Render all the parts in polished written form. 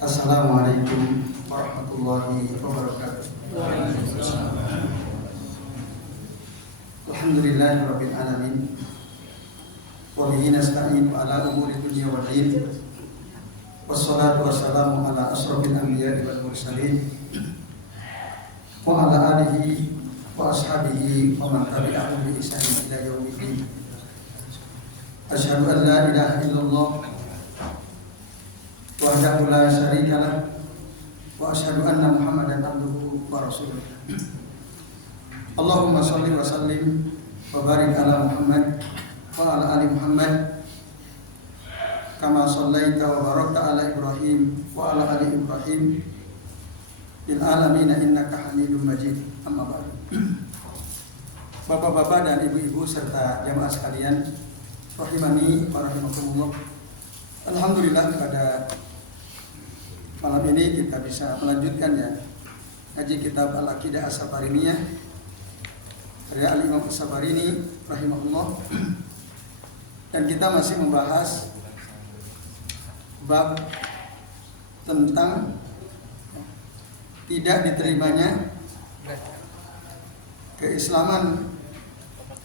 Assalamualaikum warahmatullahi wabarakatuh. Alhamdulillahirabbil alamin. Wa bihi nasta'in ala umuri dunya wad din. Wassalatu wassalamu ala asrofil anbiya'i wal mursalin wa ala alihi wa ashabihi wa man tabi'ahum bi ihsanin ila yaumiddin. Asyhadu an la ilaha illallah wahdahu la syarika lah wa asyhadu anna Muhammadan abduhu wa rasuluh. Allahumma shalli wa sallim wa barik ala Muhammad wa ala ali Muhammad kama shallaita wa barakta ala Ibrahim wa ala ali Ibrahim bil alamin innaka Hamidum Majid. Amma ba'du. Bapak-bapak dan ibu-ibu serta jamaah sekalian, rahimani wa rahimakumullah. Alhamdulillah pada malam ini kita bisa melanjutkan ngaji kitab Al-Aqidah As-Sabariniyah dari Al-Imam As-Sabarini rahimahullah. Dan kita masih membahas bab tentang tidak diterimanya keislaman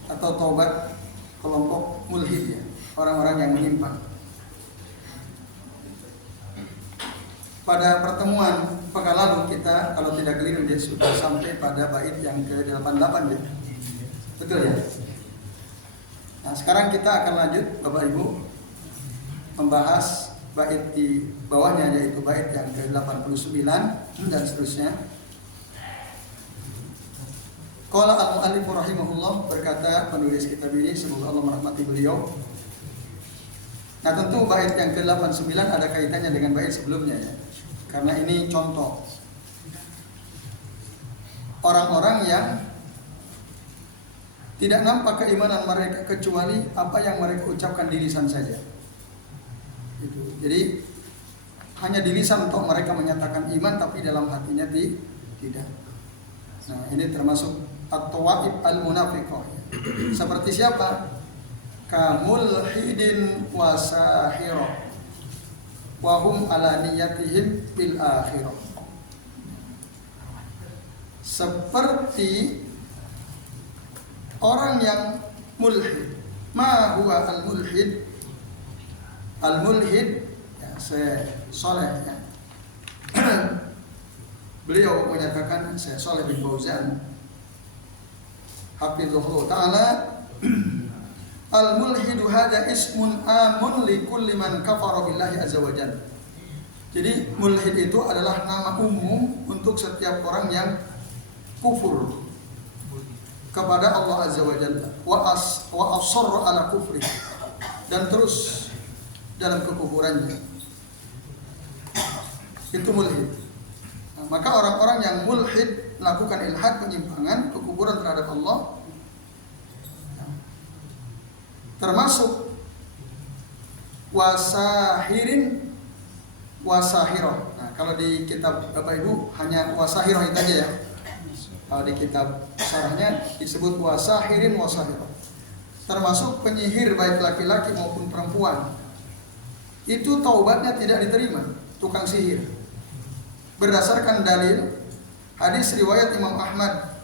atau taubat kelompok mulhid, orang-orang yang menyimpang. Pada pertemuan pekan lalu kita, kalau tidak keliru, dia sudah sampai pada bait yang ke-88 ya. Betul ya? Nah, sekarang kita akan lanjut Bapak Ibu membahas bait di bawahnya, yaitu bait yang ke-89 dan seterusnya. Qala al-mu'allif rahimahullah, berkata penulis kitab ini, semoga Allah merahmati beliau. Nah, tentu bait yang ke-89 ada kaitannya dengan bait sebelumnya ya. Karena ini contoh orang-orang yang tidak nampak keimanan mereka kecuali apa yang mereka ucapkan di lisan saja. Jadi hanya di lisan untuk mereka menyatakan iman, tapi dalam hatinya tidak. Nah, ini termasuk at-tawaib al-munafiqah. Seperti siapa? Kamulhidin wasahirah wa hum ala niyatihim bil akhirah. Seperti orang yang mulhid. Ma huwa al-mulhid? Al-mulhid ya, saya Saleh ya. Beliau menyatakan, saya Saleh bin Fauzan hafizahullah taala, al-mulhidu hadza ismun amun li kulli man kafara billahi azza wa jalla. Jadi mulhid itu adalah nama umum untuk setiap orang yang kufur kepada Allah azza wa jalla wa asarra ala kufri, dan terus dalam kekufurannya. Itu mulhid. Nah, maka orang-orang yang mulhid melakukan ilhad, penyimpangan, kekufuran terhadap Allah, termasuk wasahirin wasahirah. Nah, kalau di kitab Bapak Ibu hanya wasahirah itu aja ya. Kalau di kitab syarahnya disebut wasahirin wasahirah. Termasuk penyihir baik laki-laki maupun perempuan. Itu taubatnya tidak diterima, tukang sihir. Berdasarkan dalil hadis riwayat Imam Ahmad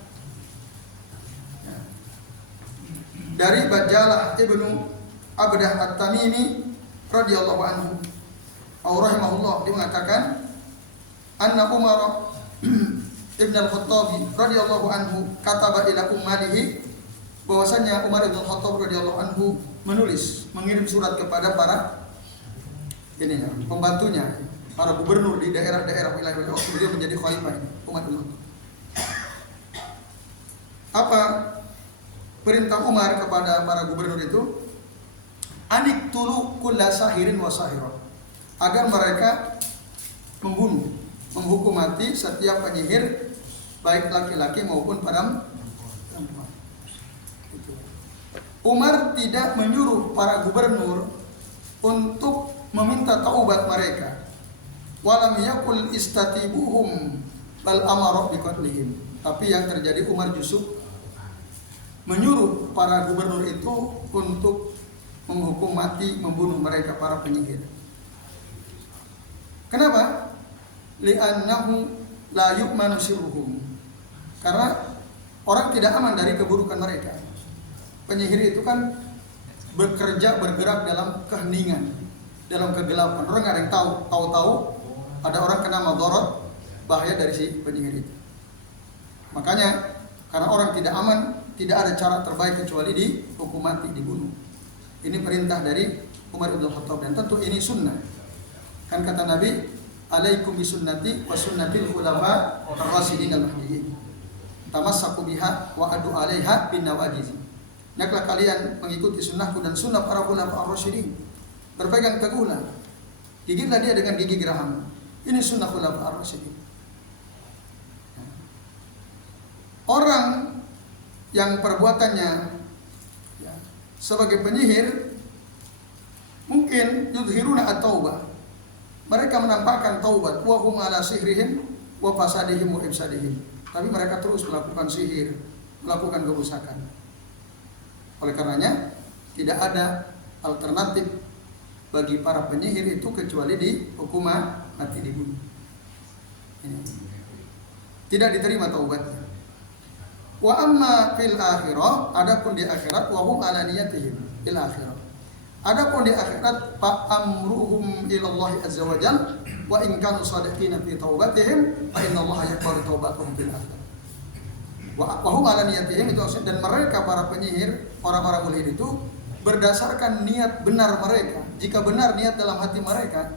dari Bajalah ibnu Abdah At-Tamimi radhiyallahu anhu, rahimahullah, dia mengatakan anna Umar ibn al-Khattab radhiyallahu anhu kataba ila ummatihi, bahwasanya Umar ibn al-Khattab radhiyallahu anhu mengirim surat kepada para pembantunya, para gubernur di daerah-daerah wilayah waktu dia menjadi khalifah Umar bin Khattab. Apa perintah Umar kepada para gubernur itu? Anik tulu kulla sahirin wa sahirah, agar mereka membunuh, menghukum mati setiap penyihir baik laki-laki maupun perempuan. Umar tidak menyuruh para gubernur untuk meminta taubat mereka. Walam yakul istatibuhum bal amara biqatlihim. Tapi yang terjadi, Umar justru menyuruh para gubernur itu untuk menghukum mati, membunuh mereka para penyihir. Kenapa? li'annahu la yu'manu sirruhum. Karena orang tidak aman dari keburukan mereka. Penyihir itu kan bergerak dalam keheningan, dalam kegelapan. Orang nggak ada yang tahu ada orang kena madharat, bahaya dari si penyihir itu. Makanya karena orang tidak aman, tidak ada cara terbaik kecuali dihukum mati, dibunuh. Ini perintah dari Umar bin Khattab, dan tentu ini sunnah. Kan kata Nabi, alaikum bisunnati wa sunnatil khulafa ar-rasyidin al-mahdiyyin. Tamassaku biha wa adu 'alaiha bin nawajiz. Hendaklah kalian mengikuti sunnahku dan sunnah para khulafa ar-rasyidin. Berpegang teguhlah. Gigitlah dia dengan gigi geraham. Ini sunnah khulafa ar-rasyidin. Orang yang perbuatannya sebagai penyihir mungkin yudhiruna at-taubah. Mereka menampakkan taubat wa hum ala sihrihim wa fasadihim wa ifsadihim. Tapi mereka terus melakukan sihir, melakukan kerusakan. Oleh karenanya tidak ada alternatif bagi para penyihir itu kecuali dihukum mati, dibunuh. Tidak diterima taubatnya. Wa amma fil akhirah, adapun di akhirat wa hum ala niyatihim fil akhirah. Adapun di akhirat fa amruhum ila Allah azza wa jalla wa in kanu shadiqina fi taubatihim fa innallaha yaqbalu taubatahum fil akhirah. Wa hum ala niyatihim itu dan mereka para penyihir, orang-orang mulhid itu berdasarkan niat benar mereka. Jika benar niat dalam hati mereka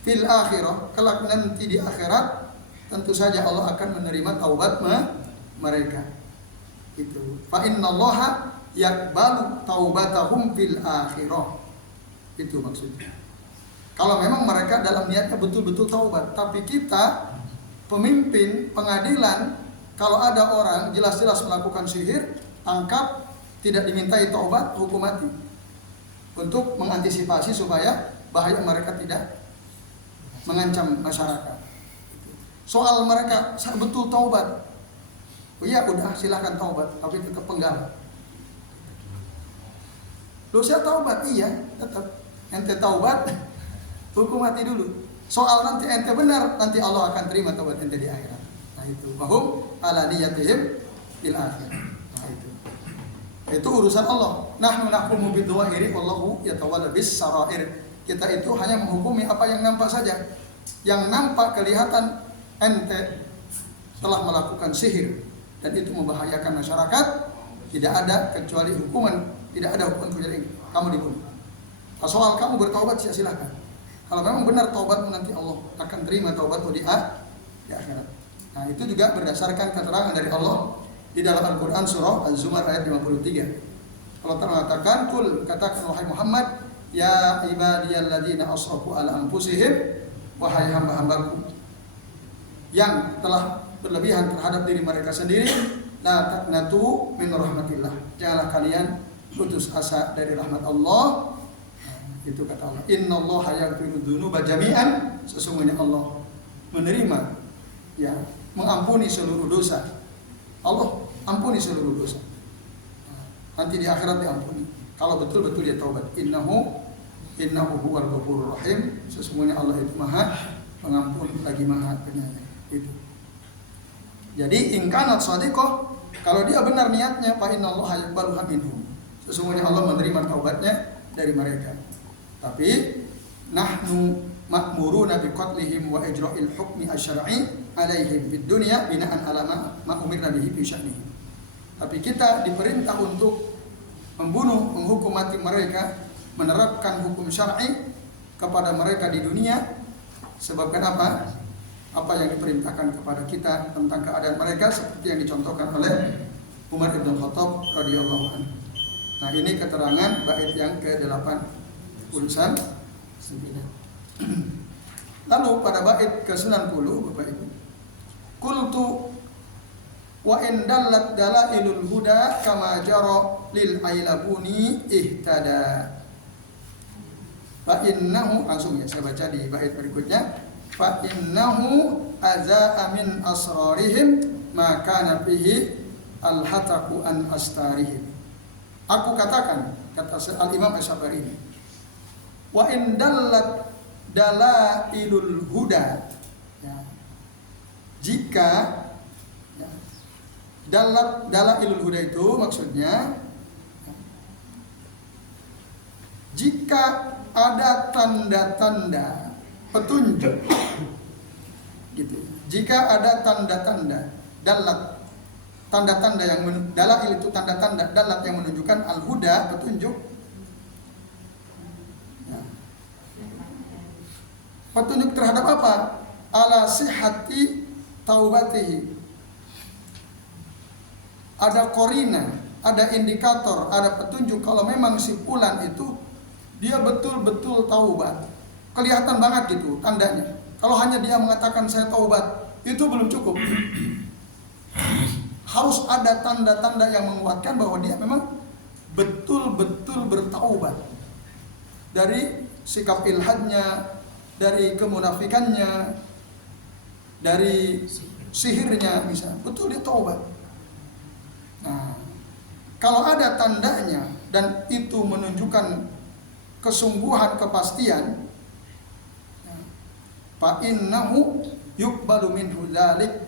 fil akhirah, kelak nanti di akhirat, tentu saja Allah akan menerima taubat mereka. Itu fa innallaha yaqbalu taubatahum fil akhirah. Itu maksudnya. Kalau memang mereka dalam niatnya betul-betul taubat, tapi kita pemimpin pengadilan, kalau ada orang jelas-jelas melakukan sihir, tangkap, tidak dimintai taubat, hukum mati. Untuk mengantisipasi supaya bahaya mereka tidak mengancam masyarakat. Soal mereka betul taubat, oh iya udah silahkan taubat, tapi tetap penggal. Dosa taubat iya tetap, ente taubat, hukum mati dulu. Soal nanti ente benar, nanti Allah akan terima taubat ente di akhirat. Nah itu, bahum ala niyatihim bil akhirah. Nah itu urusan Allah. Nahnu nahkumu bidhawahiri wallahu yatawalla bis sarair. Kita itu hanya menghukumi apa yang nampak saja. Yang nampak kelihatan ente telah melakukan sihir dan itu membahayakan masyarakat, tidak ada kecuali hukuman, tidak ada hukuman kecuali kamu dibunuh. Soal kamu bertaubat silahkan. Kalau memang benar taubatmu, nanti Allah akan terima taubatmu di akhirat. Nah itu juga berdasarkan keterangan dari Allah di dalam Al-Quran surah Az-Zumar ayat 53. Allah mengatakan, kul, katakan wahai Muhammad, ya ibadiyalladzina asrafu ala anfusihim, wahai hamba-hambaku yang telah berlebihan terhadap diri mereka sendiri, la taqnatu min rahmatillah. Janganlah kalian putus asa dari rahmat Allah. Itu kata Allah, innallaha yaghfiru dzunuba jami'an. Sesungguhnya Allah menerima, ya, mengampuni seluruh dosa. Allah ampuni seluruh dosa. Nanti di akhirat diampuni kalau betul-betul dia taubat. Innahu huwal ghafurur rahim. Sesungguhnya Allah itu Maha Pengampun lagi Maha Penyayang. Itu. Jadi in kanat shadiqah, kalau dia benar niatnya, fa innallaha yaqbaluha minhum. Sesungguhnya Allah menerima taubatnya dari mereka. Tapi nahnu ma'muruna biqatlihim wa ijra'il hukmi asy-syar'i 'alaihim fid dunya bina'an 'ala ma umirna bihi fi sya'nihim. Tapi kita diperintah untuk membunuh, menghukum mati mereka, menerapkan hukum syar'i kepada mereka di dunia. Sebabkan apa? Apa yang diperintahkan kepada kita tentang keadaan mereka seperti yang dicontohkan oleh Umar bin Khattab radhiyallahu anhu. Nah, ini keterangan bait yang ke-8 urusan 9. Lalu pada bait ke-90 Bapak Ibu. Qultu wa in dallat dalailul huda kama jara lil ailabuni ihtada. Fa innahu, langsung ya saya baca di bait berikutnya. Fa innahu azaa min asrarihim ma kana fihi al-hataqu an astarihim. Aku katakan, kata Al-Imam Asy-Syafari ini, wa in dallat dalailul huda, ya, jika ya, dalailul huda itu maksudnya jika ada tanda-tanda petunjuk gitu. Jika ada tanda-tanda dalat, tanda-tanda yang dalail itu tanda-tanda dalat yang menunjukkan al-huda, petunjuk. Ya. Petunjuk terhadap apa? Ala sihhati taubatihi. Ada korina, ada indikator, ada petunjuk kalau memang si fulan itu dia betul-betul taubat. Kelihatan banget gitu tandanya. Kalau hanya dia mengatakan saya taubat, itu belum cukup. Harus ada tanda-tanda yang menguatkan bahwa dia memang betul-betul bertaubat dari sikap ilhadnya, dari kemunafikannya, dari sihirnya, misalnya betul dia taubat. Nah, kalau ada tandanya dan itu menunjukkan kesungguhan, kepastian, fa innahu yuqbalu minhu dzalik,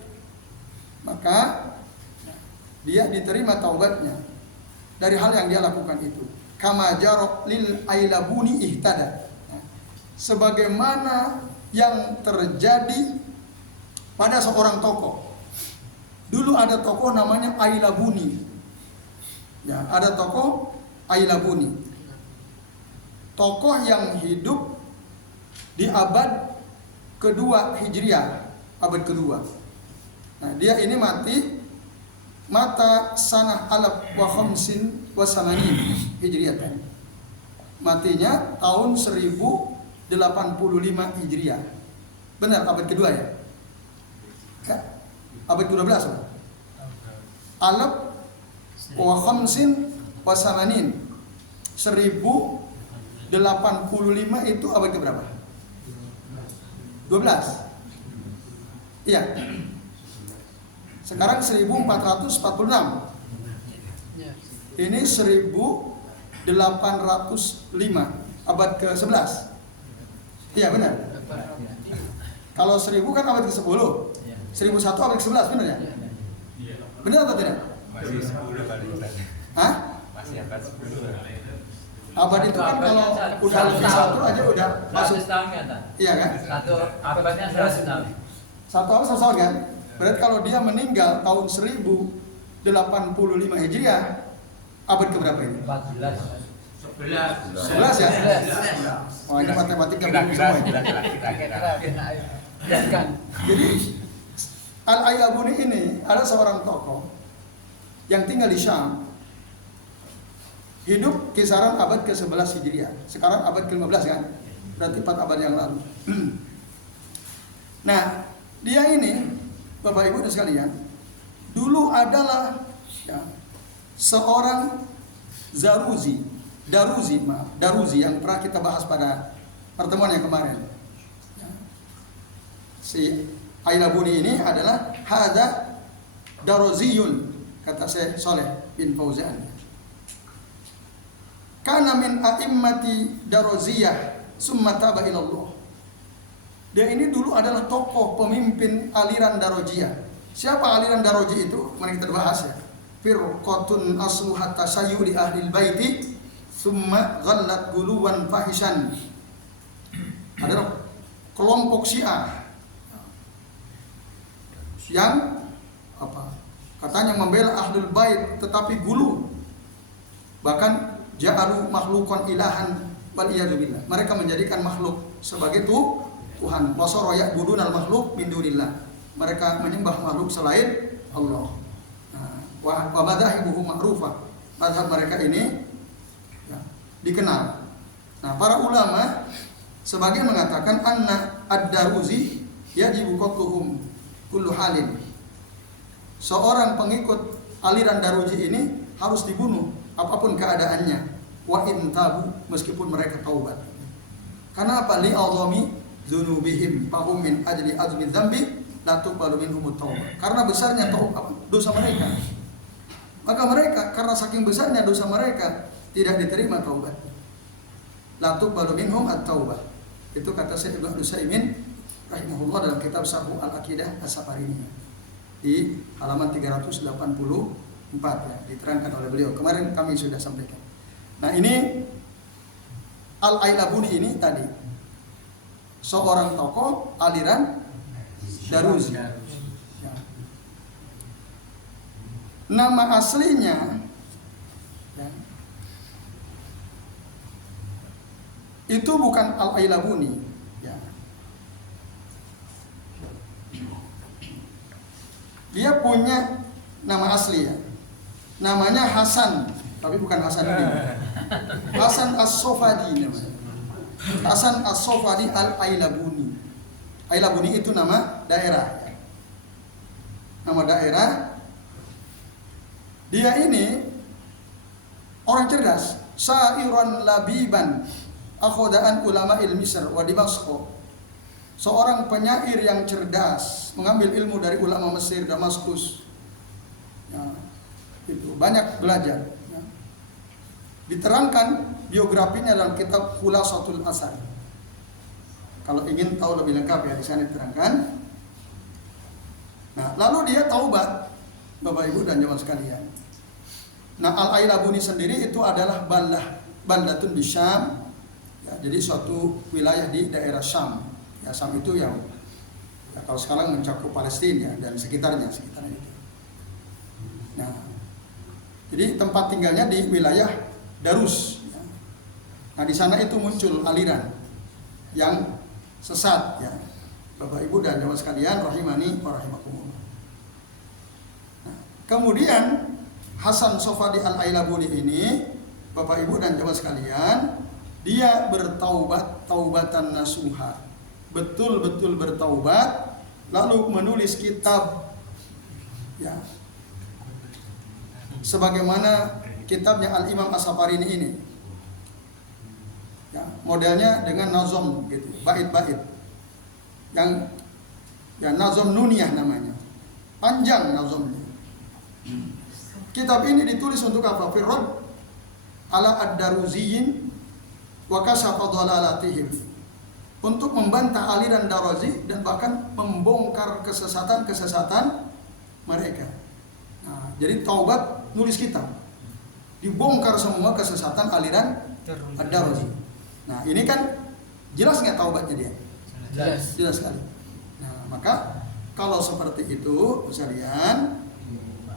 maka dia diterima taubatnya dari hal yang dia lakukan itu. Kama jara lil Ailabuni ihtada, sebagaimana yang terjadi pada seorang tokoh. Dulu ada tokoh namanya Ailabuni. Ya, ada tokoh Ailabuni. Tokoh yang hidup di abad kedua Hijriah, abad kedua. Nah, dia ini mati mata sanah alaf wa khamsin wa samanin Hijriah. Matinya tahun 1085 Hijriah. Benar abad kedua ya? Abad ke-12. Alaf wa khamsin wa samanin 1085 itu abad ke berapa? 12. Iya. Sekarang 1446. Ini 1805, abad ke-11. Iya benar. Kalau 1000 kan abad ke-10. 1001 abad ke-11, benar ya? Benar atau tidak? Masih 10 kali. Hah? Masih abad 10. Abad itu kan kalau udah lebih satu aja udah masuk. Iya kan? Satu abadnya 100 tahun. Satu abad 100 tahun kan? Berarti kalau dia meninggal tahun 1085 Hijriah, abad keberapa ini? 11 ya? Wah, ini matematika belum semua ini. Jadi Al-Ailabuni ini ada seorang tokoh yang tinggal di Syam, hidup kisaran abad ke-11 Hijriah. Sekarang abad ke-15 kan? Berarti 4 abad yang lalu. Nah, dia ini Bapak Ibu dan sekalian, dulu adalah ya, seorang Daruzi yang pernah kita bahas pada pertemuan yang kemarin. Ya. Si Ailabuni ini adalah hadza Daruziyun, kata Syekh Saleh bin Fauzan. Kana min a'immati Daruziyah summa taba ila Allah. Dia ini dulu adalah tokoh pemimpin aliran Darujiyah. Siapa aliran Daruji itu? Mari kita bahas ya. Firqatun asluha tasayyu li ahlil baiti summa ghallat guluwan fahishan. Adalah kelompok Syiah yang apa? Katanya membela ahlul bait tetapi gulu. Bahkan ja'alu makhluqan ilahan wal iyadu billah. Mereka menjadikan makhluk sebagai Tuhan. Wasara ya'budunal makhluk min dunillah. Mereka menyembah makhluk selain Allah. Wa madhahibuhum ma'rufah. Mazhab mereka ini ya, dikenal. Nah, para ulama sebagian mengatakan anna ad-Daruzi yajibu qatluhum kullu halin. Seorang pengikut aliran Daruji ini harus dibunuh apapun keadaannya. Wa in tabu, meskipun mereka taubat. Karena apa? Li azami dzunubihim fahum min ajli azmi dzambi la tuqbalu minhum at-taubah. Karena besarnya dosa mereka. Maka mereka karena saking besarnya dosa mereka tidak diterima taubat. La tuqbalu minhum at-taubah. Itu kata Syekh Ibnu Utsaimin rahimahullah dalam kitab Syarh Al-Aqidah As-Safarini di halaman 384 ya, diterangkan oleh beliau. Kemarin kami sudah sampaikan. Nah, ini Al-Ailabuni ini tadi seorang tokoh aliran Daruzi. Ya. Nama aslinya ya, itu bukan Al-Ailabuni ya. Dia punya nama asli ya. Namanya Hasan, tapi bukan Hasanuddin. Hasan As-Sofadi namanya. Hasan As-Sofadi Al-Ailabuni. Ailabuni itu nama daerah ya. Nama daerah. Dia ini orang cerdas, sa'iran labiban, akhodaan ulama Misr wa Damaskus. Seorang penyair yang cerdas, mengambil ilmu dari ulama Mesir, Damaskus. Ya, itu banyak belajar. Ya. Diterangkan biografinya dalam kitab Khulasatul Asar. Kalau ingin tahu lebih lengkap ya di sana diterangkan. Nah, lalu dia taubat, Bapak Ibu dan jemaah sekalian. Nah, Al-Ailabuni sendiri itu adalah baldatun di Syam. Ya, jadi suatu wilayah di daerah Syam. Ya, Syam itu yang ya, kalau sekarang mencakup Palestina dan sekitarnya itu. Nah, jadi tempat tinggalnya di wilayah Darus. Ya. Nah, di sana itu muncul aliran yang sesat ya. Bapak Ibu dan jemaah sekalian rahimani wa rahimakumullah. Nah, kemudian Hasan Sofadi Al-Ailabuni ini, Bapak Ibu dan jemaah sekalian, dia bertaubat taubatan nasuha. Betul-betul bertaubat, lalu menulis kitab ya. Sebagaimana kitabnya Al-Imam As-Safarini ini. Ya, modelnya dengan nazom gitu, bait-bait. Yang ya nazom nuniyah namanya. Panjang nazomnya. Kitab ini ditulis untuk apa? Firrad ala ad-Daruziyin wa kashafa dhalalatihim. Untuk membantah aliran Daruzi dan bahkan membongkar kesesatan-kesesatan mereka. Nah, jadi taubat nulis kitab. Dibongkar semua kesesatan aliran ad-Daruzi. Nah, ini kan jelas nggak taubatnya dia? Jelas sekali. Nah, maka kalau seperti itu, sekalian,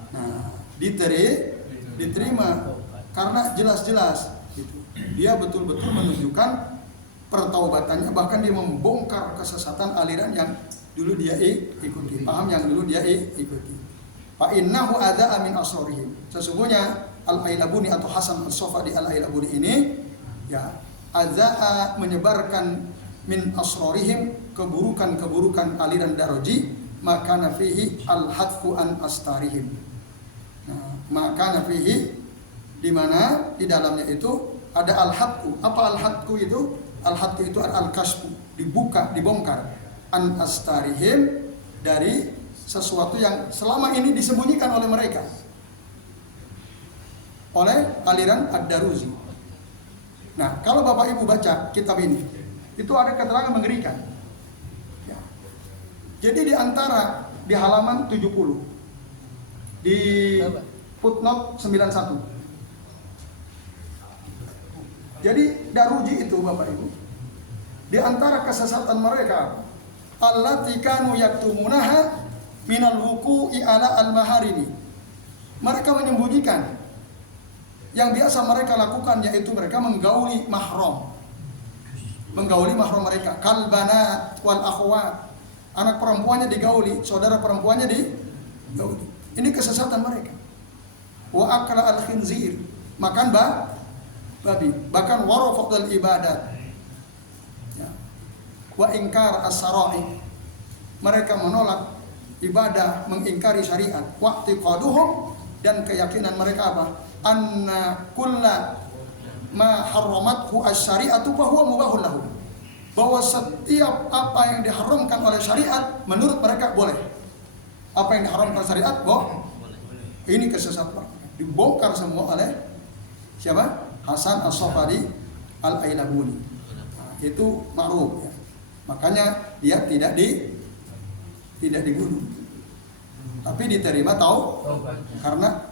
nah diterima karena jelas-jelas gitu. Dia betul-betul menunjukkan pertaubatannya, bahkan dia membongkar kesesatan aliran yang dulu dia ikuti, paham yang dulu dia ikuti. Fa innahu adza'a min asrarihim. Sesungguhnya Al-Ailabuni atau Hasan As-Sofadi Al-Ailabuni ini ya adza'a menyebarkan min asrarihim keburukan-keburukan aliran Daruzi, maka nafihi al-hadfu an astarihim. Nah, maka nafihi di mana di dalamnya itu ada al-hadku. Apa al-hadku itu? Al-hadku itu al-kashfu, dibuka, dibongkar an astarihim, dari sesuatu yang selama ini disembunyikan oleh mereka, oleh aliran ad-Daruzi. Nah, kalau Bapak Ibu baca kitab ini, itu ada keterangan mengerikan. Ya. Jadi di antara di halaman 70 di footnote 91. Jadi Daruzi itu Bapak Ibu, di antara kesesatan mereka, allati kanu yaktumunaha minal wuqu'i ala al-maharimi. Mereka menyembunyikan yang biasa mereka lakukan, yaitu mereka menggauli mahram. Menggauli mahram mereka, kalbanat wal akhwat. Anak perempuannya digauli, saudara perempuannya digauli. Ini kesesatan mereka. Wa akala al-khinzir, makan babi, bahkan warafadul ibadat. Ya. Wa ingkar as-sara'i, mereka menolak ibadah, mengingkari syariat. Wa i'tiqaduhum, dan keyakinan mereka apa? Anna kulla ma harramathu asy-syari'atu fa huwa mubahun lahum. Bahwa setiap apa yang diharamkan oleh syariat menurut mereka boleh. Apa yang diharamkan syariat boleh. Ini kesesatan. Dibongkar semua oleh siapa? Hasan As-Sofadi Al-Ailabuni. Nah, itu ma'ruf ya. Makanya dia tidak dibunuh, tapi diterima karena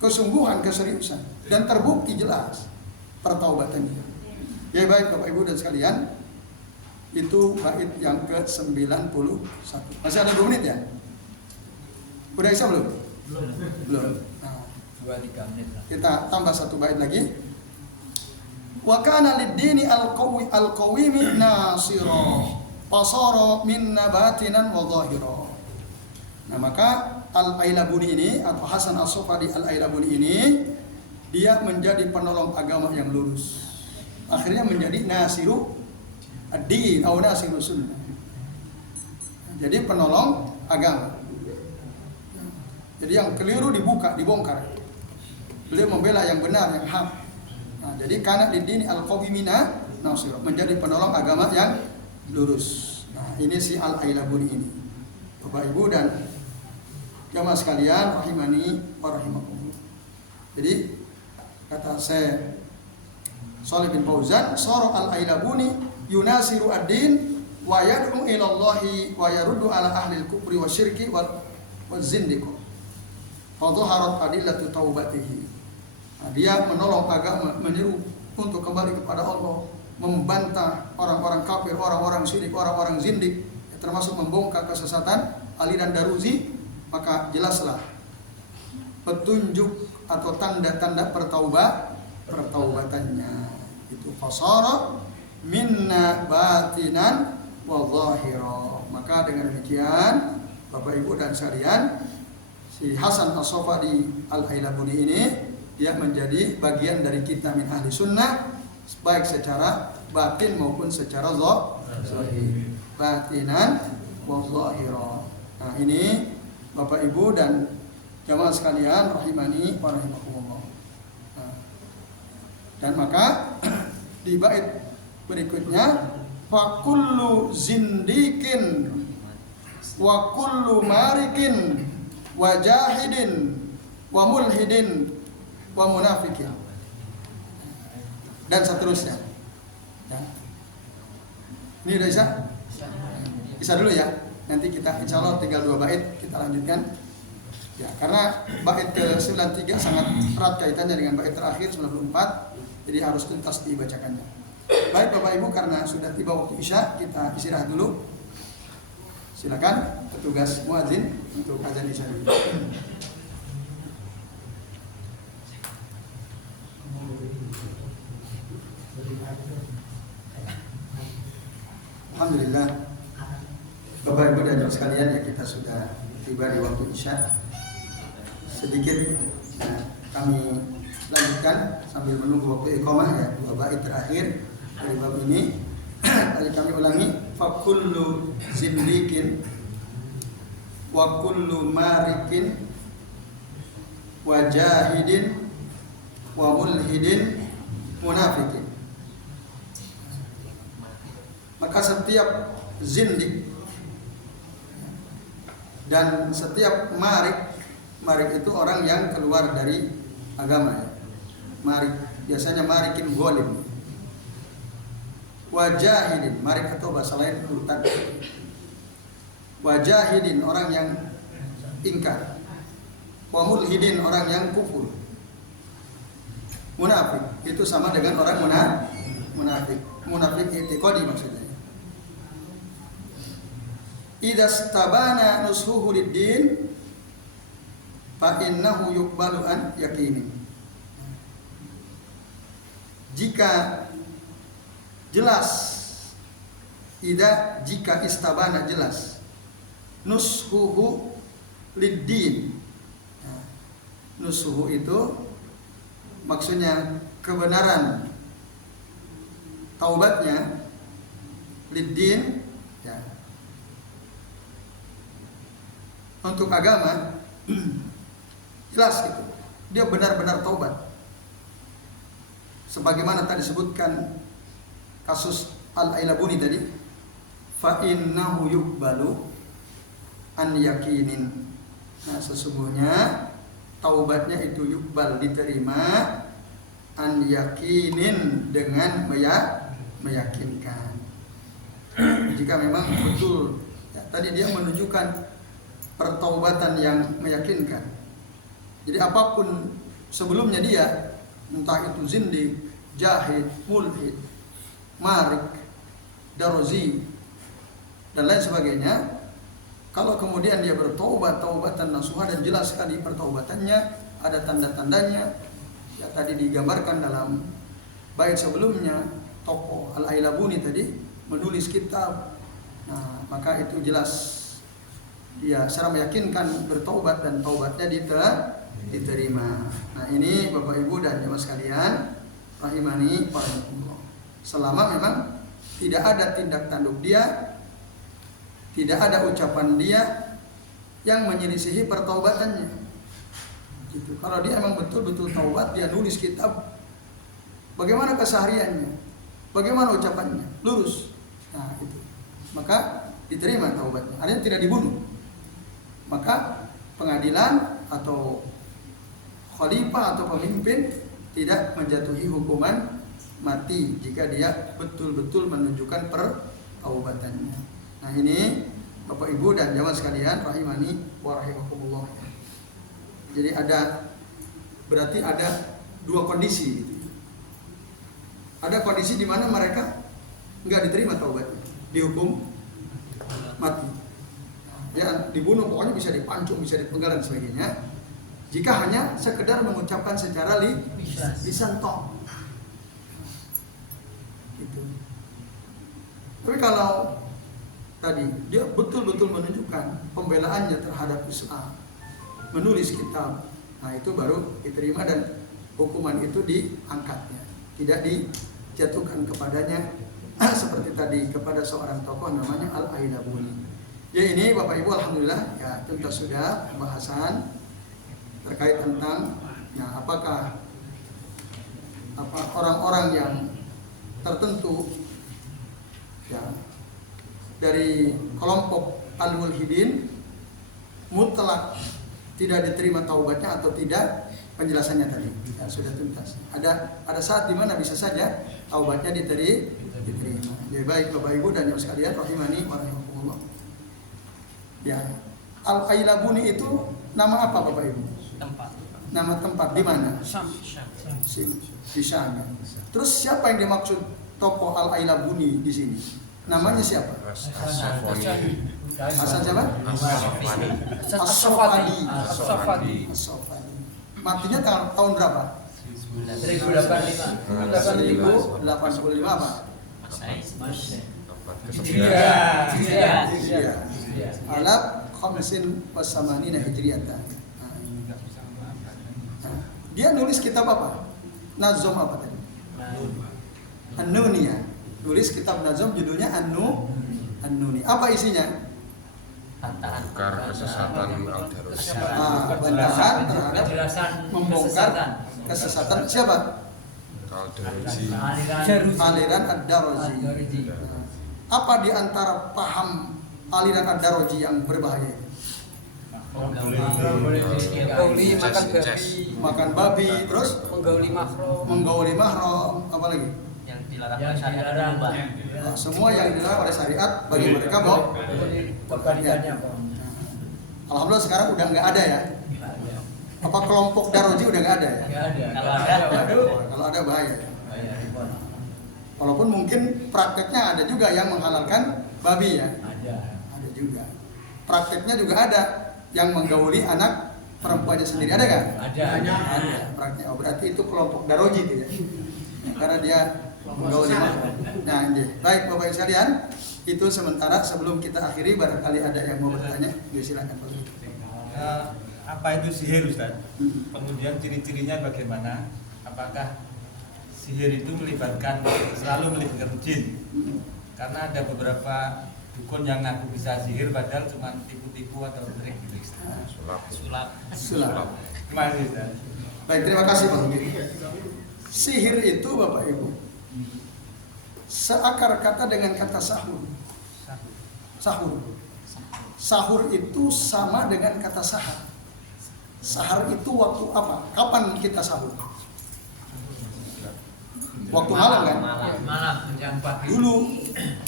kesungguhan, keseriusan, dan terbukti jelas pertaubatannya. Ya baik Bapak Ibu dan sekalian, itu bait yang ke-91. Masih ada 2 menit ya? Udah bisa belum? Belum. Nah, 2-3 menit lah. kita tambah 1 bait lagi. Wa kana lid-dini al-qawimi nasira fasara minna batinan wa zahira. Nah, maka Al-Ailabuni ini atau Hasan As-Sofadi Al-Ailabuni ini dia menjadi penolong agama yang lurus. Akhirnya menjadi nasiru ad-din atau nasiru sunnah. Jadi penolong agama. Jadi yang keliru dibongkar. Beliau membela yang benar, yang hak. Nah, jadi kana lid-dini al-qawimina nasir, menjadi penolong agama yang lurus. Nah, ini si Al-Ailabuni ini. Bapak Ibu dan jamaah sekalian rahimani wa rahimakumullah. Jadi kata saya Shalih bin Fauzan, sara Al-Ailabuni yunasiru ad-din wa yad'u ila Allahi wa yaruddu ala ahli al-kufri wa syirki wal zindiq. Fa dhaharat adillatu taubatihi. Nah, dia menolong agama, menyeru untuk kembali kepada Allah, membantah orang-orang kafir, orang-orang syirik, orang-orang zindik, termasuk membongkar kesesatan aliran Daruzi. Maka jelaslah petunjuk atau tanda-tanda pertaubatannya. Itu fasara minna batinan wa zahira. Maka dengan demikian Bapak Ibu dan sekalian, si Hasan As-Sofadi Al-Ailabuni ini dia menjadi bagian dari kita min ahli sunnah, baik secara batin maupun secara zahir. Batinan wa zahira. Nah, ini Bapak Ibu dan jamaah sekalian rahimani wa rahimakumullah. Nah, dan maka di bait berikutnya, fa kullu zindikin wa kullu marikin wa jahidin wa mulhidin wa munafikin, dan seterusnya. Ya. Ini udah bisa dulu ya. Nanti kita insya Allah tinggal 2 bait kita lanjutkan. Ya, karena bait ke-93 sangat erat kaitannya dengan bait terakhir 94, jadi harus tuntas dibacakannya. Baik Bapak Ibu, karena sudah tiba waktu Isya, kita istirahat dulu. Silakan petugas muadzin untuk azan Isya dulu. Alhamdulillah. Bapak Ibu dan sekalian, ya kita sudah tiba di waktu Isya. Sedikit kami lanjutkan sambil menunggu waktu iqamah, ya 2 bait terakhir dari bab ini. Tadi kami ulangi, fa kullu zindikin wa kullu marikin wa jahidin wa mulhidin munafikin. Maka setiap zindik dan setiap marik itu orang yang keluar dari agama, ya. Marik biasanya marikin golim. Wajahidin, marik atau bahasa lain murtad. Wajahidin, orang yang ingkar. Wa mulhidin, orang yang kufur. Munafik itu sama dengan orang munafik. Munafik i'tiqadi maksudnya. Idza stabana nushuhu lid-din fa innahu yuqbalu an yaqinin. Jika jelas, jika istabana jelas, nushuhu lid-din. Nah, nushuhu itu maksudnya kebenaran taubatnya, lid-din, ya, untuk agama, jelas gitu, dia benar-benar taubat. Sebagaimana tadi disebutkan kasus Al-Ailabuni tadi, fa innahu yuqbalu an yakinin. Nah, sesungguhnya taubatnya itu yuqbal, diterima, an yakinin, dengan meyakinkan. Jika memang betul ya, tadi dia menunjukkan pertaubatan yang meyakinkan. Jadi apapun sebelumnya dia, entah itu zindik, jahid, mulhid, marik, darozi dan lain sebagainya, kalau kemudian dia bertaubat taubatan nasuha dan jelas sekali pertaubatannya, ada tanda-tandanya ya tadi digambarkan dalam bait sebelumnya, tokoh Al-Ailabuni tadi menulis kitab. Nah, maka itu jelas dia secara meyakinkan bertaubat dan taubatnya diterima. Nah, ini Bapak Ibu dan jemaah sekalian rahimani wa rahimakumullah. Selama memang tidak ada tindak tanduk dia, tidak ada ucapan dia yang menyelisihi pertaubatannya. Gitu. Kalau dia memang betul-betul taubat, dia nulis kitab, bagaimana kesehariannya, bagaimana ucapannya, lurus. Nah, itu. Maka diterima taubatnya. Artinya tidak dibunuh. Maka pengadilan atau khalifah atau pemimpin tidak menjatuhi hukuman mati jika dia betul-betul menunjukkan pertaubatannya. Nah, ini Bapak Ibu dan jamaah sekalian rahimani wa rahimakumullah. Jadi berarti ada dua kondisi gitu. Ada kondisi di mana mereka nggak diterima taubatnya, dihukum mati. Ya, dibunuh, pokoknya bisa dipancung, bisa dipenggal dan sebagainya. Jika hanya sekedar mengucapkan secara lisan tok. Gitu. Tapi kalau tadi dia betul-betul menunjukkan pembelaannya terhadap Islam, menulis kitab, nah itu baru diterima dan hukuman itu diangkatnya, tidak dijatuhkan kepadanya seperti tadi kepada seorang tokoh namanya Al-Ailabuni. Ya, ini Bapak Ibu alhamdulillah ya tuntas sudah pembahasan terkait tentang apakah orang-orang yang tertentu ya dari kelompok al-mulhidin mutlak tidak diterima taubatnya atau tidak, penjelasannya tadi ya, sudah tuntas. Ada saat di mana bisa saja taubatnya diterima. Ya, baik Bapak Ibu dan jemaah sekalian rahimani wa rahimakumullah. Ya, Al-Ailabuni itu nama apa Bapak Ibu? Tempat. Nama tempat di mana? Di Syam. Terus siapa yang dimaksud tokoh Al-Ailabuni di sini? Namanya siapa? Hasan siapa? As-Sofadi. Matinya tahun berapa? 1085 apa? Alab khamsin wasamanina hijriyatan. Dia nulis kitab apa? Nazom apa tadi? An-Nuniyah. Nulis kitab Nazom judulnya An-Nuni. Apa isinya? Bongkar kesesatan Al-Darozi. Bantahan terhadap membongkar kesesatan siapa? Al-Darozi. Aliran Ad-Darozi. Apa di antara paham aliran Ad-Darozi yang berbahaya? Makan babi, terus menggauli mahram, apa lagi? Yang dilarang oleh syariat berubah. Semua yang dilarang oleh syariat bagi mereka alhamdulillah sekarang udah nggak ada ya. Apa kelompok Daroji udah nggak ada ya? Kalau ada bahaya. Walaupun mungkin prakteknya ada juga yang menghalalkan babi ya. Ada juga. Prakteknya juga ada yang menggauli anak perempuannya sendiri, ada nggak? Ada. Prakteknya. Oh, berarti itu kelompok Daroji itu ya. Karena dia menggauli. Nah, ini. Baik Bapak Ibu sekalian, itu sementara sebelum kita akhiri barangkali ada yang mau bertanya, silakan Pak. Apa itu sihir Ustaz? Kemudian ciri-cirinya bagaimana? Apakah sihir itu selalu melibatkan jin? Karena ada beberapa dukun yang ngaku bisa sihir padahal cuma tipu-tipu atau trik gitu. Sulap. Terima kasih Ustaz. Baik, terima kasih Pak. Sihir itu Bapak Ibu seakar kata dengan kata sahur. Sahur itu sama dengan kata sahar. Sahar itu waktu apa? Kapan kita sahur? Waktu malam kan? Malam jam 4.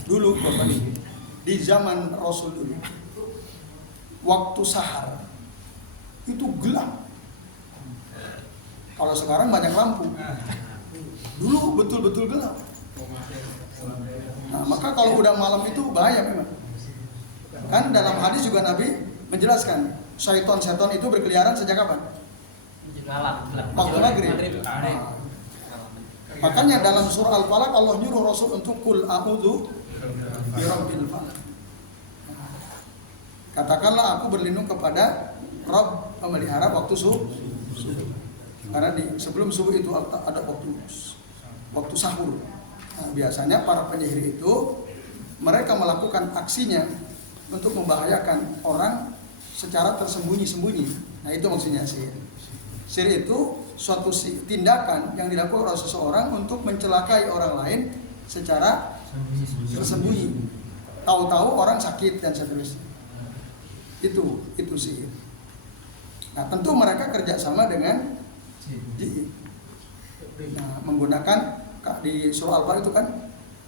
Dulu Bapak Ibu, di zaman Rasul dulu, waktu sahar itu gelap. Kalau sekarang banyak lampu. Dulu betul-betul gelap. Nah, maka kalau udah malam itu bahaya memang. Kan dalam hadis juga Nabi menjelaskan, syaitan-syaitan itu berkeliaran sejak kapan? Waktu maghrib. Nah, makanya dalam surah Al-Falaq Allah nyuruh Rasul untuk qul a'udzu birabbil falaq. Katakanlah aku berlindung kepada Rabb pemelihara waktu subuh. Karena sebelum subuh itu ada waktu sahur. Nah, biasanya para penyihir itu mereka melakukan aksinya untuk membahayakan orang secara tersembunyi-sembunyi. Nah, itu maksudnya sihir. Sihir itu suatu tindakan yang dilakukan oleh seseorang untuk mencelakai orang lain secara tersembunyi. Tahu-tahu orang sakit dan seterusnya. Itu sihir. Nah, tentu mereka kerjasama dengan jin. Nah, menggunakan di surah Al-Falaq itu kan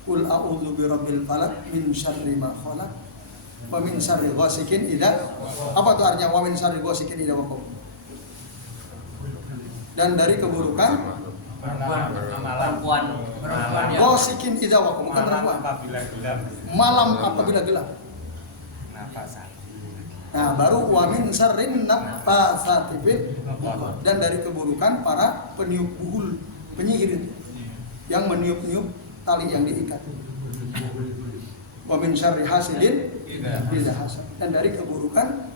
qul a'udzu birabbil falaq min syarri ma khalaq wa min syarri ghasikin idza, apa tuh artinya wa min syarri ghasikin idza waqab, dan dari keburukan perempuan ghasikin idza waqab, bukan perempuan, malam apabila gelap. Nah, baru wa min syarrin naffatsati fil uqad, dan dari keburukan para peniup buhul, penyihir yang meniup-niup tali yang diikat. Wa min syarri hasidin idza hasad, dan dari keburukan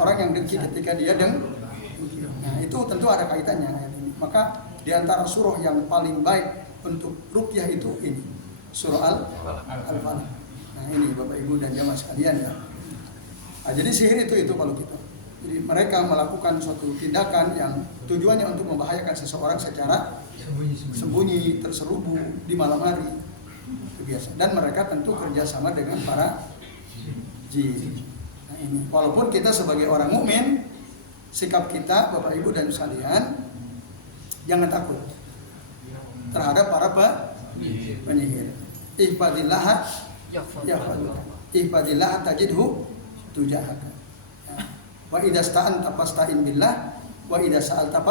orang yang dengki ketika dia dengki. Nah, itu tentu ada kaitannya ayat ini. Maka di antara surah yang paling baik untuk ruqyah itu ini, surah Al-Falaq. Nah, ini Bapak Ibu dan jamaah sekalian ya. Nah, jadi sihir itu kalau kita. Jadi mereka melakukan suatu tindakan yang tujuannya untuk membahayakan seseorang secara sembunyi, terselubung di malam hari. Itu biasa. Dan mereka tentu kerjasama dengan para jin. Nah, ini. Walaupun kita sebagai orang mukmin, sikap kita Bapak Ibu dan sekalian jangan takut terhadap para penyihir. Ihfadillah yahfaduka. Ihfadillah tajidhu tujahaka. Wa idza sta'anta fasta'in billah wa idza sa'alta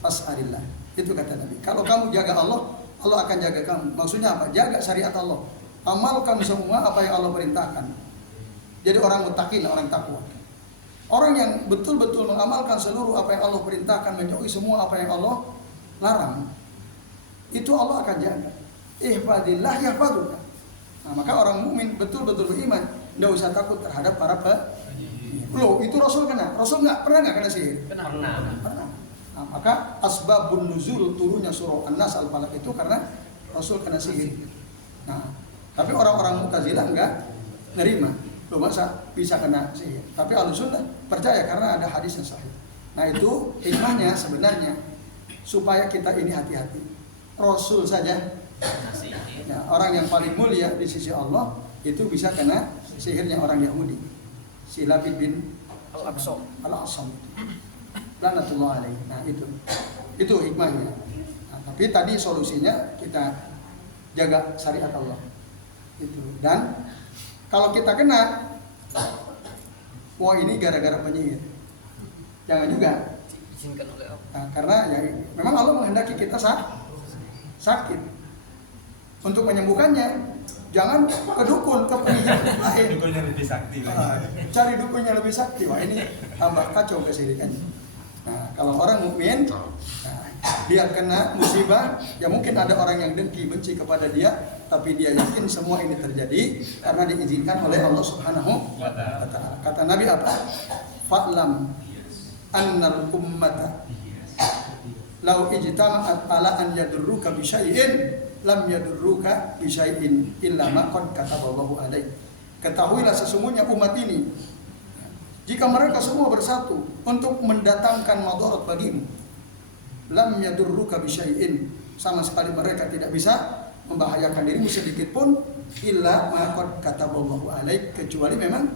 fas'alillah. Itu kata Nabi. Kalau kamu jaga Allah, Allah akan jaga kamu. Maksudnya apa? Jaga syariat Allah. Amalkan semua apa yang Allah perintahkan. Jadi orang muttaqin, orang takwa. Orang yang betul-betul mengamalkan seluruh apa yang Allah perintahkan, menjauhi semua apa yang Allah larang, itu Allah akan jaga. Ihfadillah yahfaduka. Nah, maka orang mukmin betul-betul beriman, tidak usah takut terhadap para loh, itu Rasul kena. Rasul pernah kena sihir? Pernah. Nah, maka asbabun nuzul turunnya surah An-Nas Al-Falaq itu karena Rasul kena sihir. Nah, tapi orang-orang Mu'tazilah enggak nerima. Loh, masa bisa kena sihir? Tapi Ahlussunnah percaya karena ada hadis yang sahih. Nah, itu hikmahnya sebenarnya supaya kita ini hati-hati. Rasul saja, ya, orang yang paling mulia di sisi Allah itu bisa kena sihirnya orang Yahudi, si Labid bin Al-Aqsam, lanatullah alaihi. Nah, itu hikmahnya. Nah, tapi tadi solusinya kita jaga syariat Allah. Itu. Dan kalau kita kena, wah ini gara-gara penyihir, jangan juga. Nah, karena ya memang Allah menghendaki kita sakit. Untuk menyembuhkannya, jangan ke dukun, ke penyihir lain. Dukunnya lebih sakti. Cari dukunnya lebih sakti. Wah, ini tambah kacau kesirikannya. Nah, kalau orang mukmin, dia kena musibah, ya mungkin ada orang yang dengki, benci kepada dia, tapi dia yakin semua ini terjadi karena diizinkan oleh Allah Subhanahu wa ta'ala. Kata Nabi apa? Fa'lam annal ummata law ijtama'at ala an yadurruka bi syai'in lam yadurruka bi syai'in illa ma qad kataballahu alaik. Ketahuilah sesungguhnya umat ini, jika mereka semua bersatu untuk mendatangkan madarat bagimu, lam yadurruka bi syai'in, sama sekali mereka tidak bisa membahayakan dirimu sedikit pun, illa ma qad kataballahu alaik, kecuali memang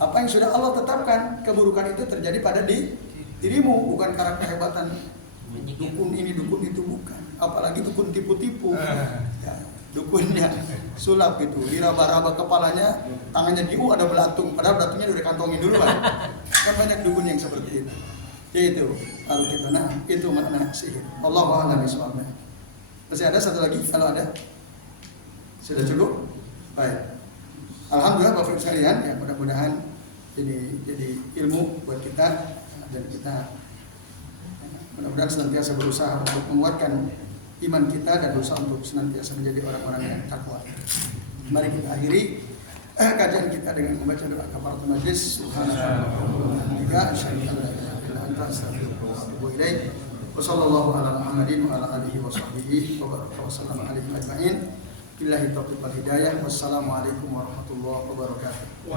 apa yang sudah Allah tetapkan, keburukan itu terjadi pada dirimu, bukan karena kehebatan dukun ini dukun itu, bukan. apalagi dukun tipu-tipu. Ya, dukunnya sulap itu, diraba-raba kepalanya, tangannya ada belatung, padahal belatungnya udah dikantongin dulu kan. Kan banyak dukun yang seperti itu. Yaitu kalau kita itu makna sihir. Allahu a'lam bishawab. Masih ada satu lagi kalau ada? Sudah cukup? Baik. Alhamdulillah Bapak Ibu sekalian, ya mudah-mudahan jadi ilmu buat kita dan kita mudah-mudahan senantiasa berusaha untuk menguatkan iman kita dan berusaha untuk senantiasa menjadi orang-orang yang takwa. Mari kita akhiri kajian kita dengan membaca doa kafaratul majlis. Subhanallah, asyhadu an la ilaha illa anta, astaghfiruka wa atubu ilaik. Wa sallallahu ala Muhammadin wa ala alihi wa sahbihi wa baraka wa sallam alaihi ajma'in. Billahi taufiq wal hidayah. Wassalamualaikum warahmatullahi wabarakatuh.